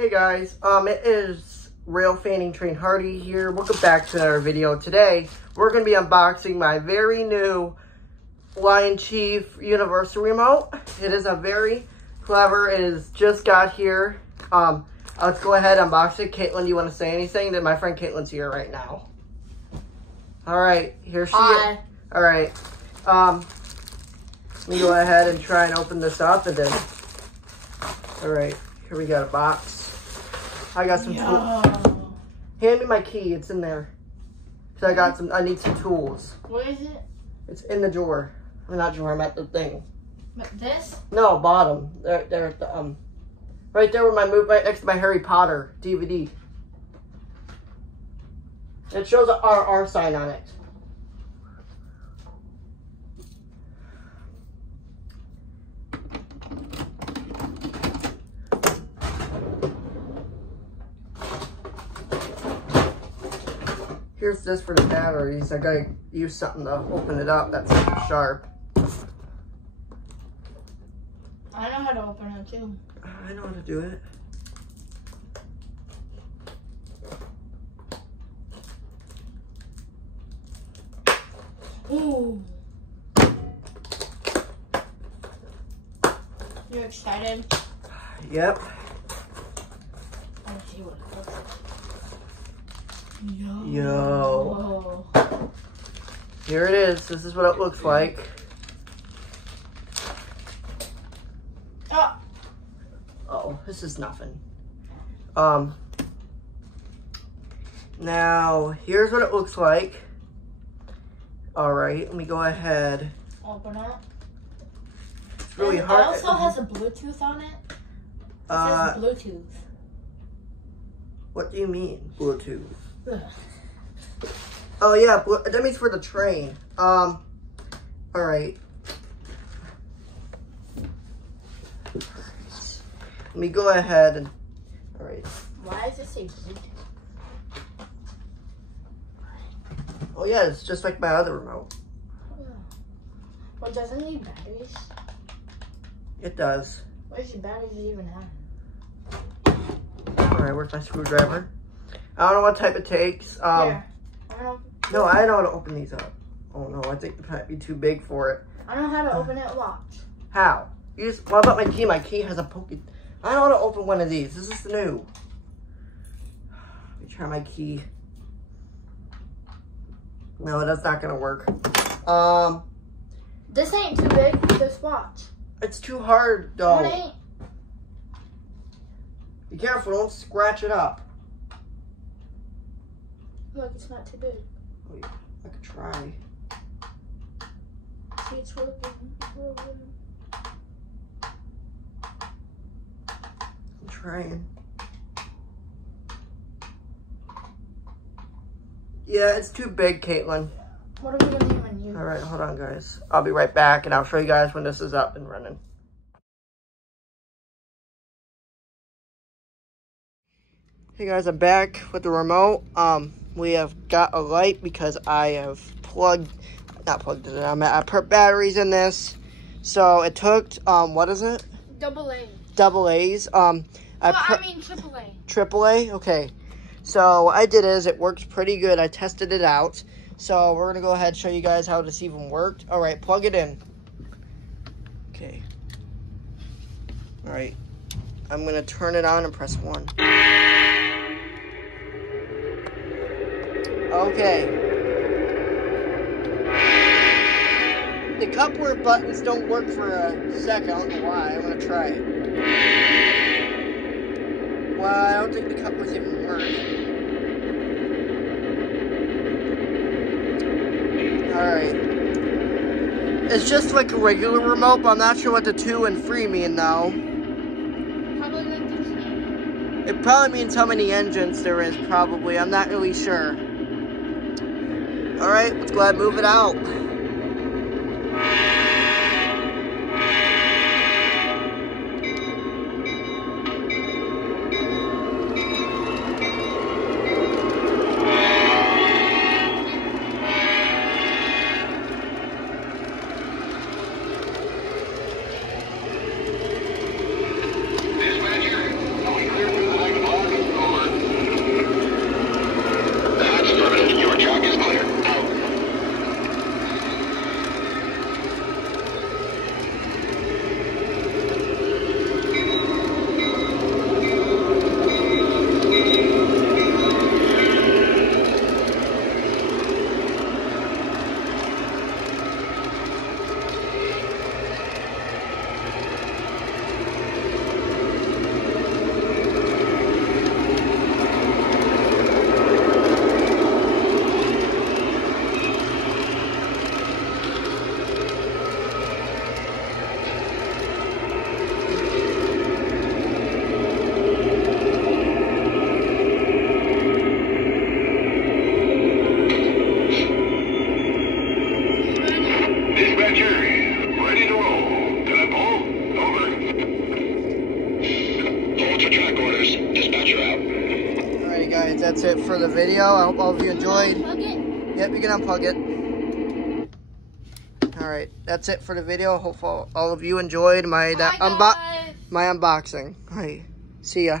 Hey guys, it is Rail Fanning Train Hardy here. Welcome back to another video. Today, we're going to be unboxing my very new LionChief Universal Remote. It is a very clever, it is just got here. Let's go ahead and unbox it. Caitlin, do you want to say anything? That my friend Caitlin's here right now. Alright, here she is. Alright, let me go ahead and try and open this up and then, alright, here we got a box. I got some tools. Hand me my key, it's in there. So I need some tools. Where is it? It's in the drawer. I'm not drawer, I'm at the thing. This? No, bottom. There at the, right there where right next to my Harry Potter DVD. It shows a R sign on it. Here's this for the batteries. I gotta use something to open it up that's sharp. I know how to open it too. I know how to do it. Ooh. You excited? Yep. Let's see what it looks like. Yo. Here it is. This is what it looks like. Oh, this is nothing. Now, here's what it looks like. Alright, let me go ahead. Open it. It's really hard. It also has a Bluetooth on it. It says Bluetooth. What do you mean, Bluetooth? Oh yeah, that means for the train. Alright. Let me go ahead and, alright. Why does it say Bluetooth? Oh yeah, it's just like my other remote. Well, doesn't it need batteries? It does. Where's your batteries even at? Alright, where's my screwdriver? I don't know what type it takes. Here. No, I know how to open these up. Oh no, I think it might be too big for it. I know how to open it locked. How? What about my key? My key has a poke. I know how to open one of these. This is new. Let me try my key. No, that's not gonna work. This ain't too big. Just watch. It's too hard though. It ain't. Be careful, don't scratch it up. Look, it's not too big. Wait, I could try. See, it's working. I'm trying. Yeah, it's too big, Caitlin. What are we gonna even use? Alright, hold on guys. I'll be right back and I'll show you guys when this is up and running. Hey guys, I'm back with the remote. We have got a light because I have I put batteries in this. So it took, what is it? Double A. Double A's. I mean triple A. Triple A? Okay. So what I did is it works pretty good. I tested it out. So we're going to go ahead and show you guys how this even worked. Alright, plug it in. Okay. Alright. I'm going to turn it on and press 1. Okay. The coupler buttons don't work for a second. I don't know why. I'm going to try it. Well, I don't think the couplers even work. Alright. It's just like a regular remote, but I'm not sure what the 2 and 3 mean now. Probably like the key. It probably means how many engines there is, probably. I'm not really sure. Alright, let's go ahead and move it out. orders. Dispatcher out. Alright guys, that's it for the video. I hope all of you enjoyed. Unplug it? Yep, you can unplug it. Alright, that's it for the video. Hope all of you enjoyed my Bye, guys. unboxing. Alright, see ya.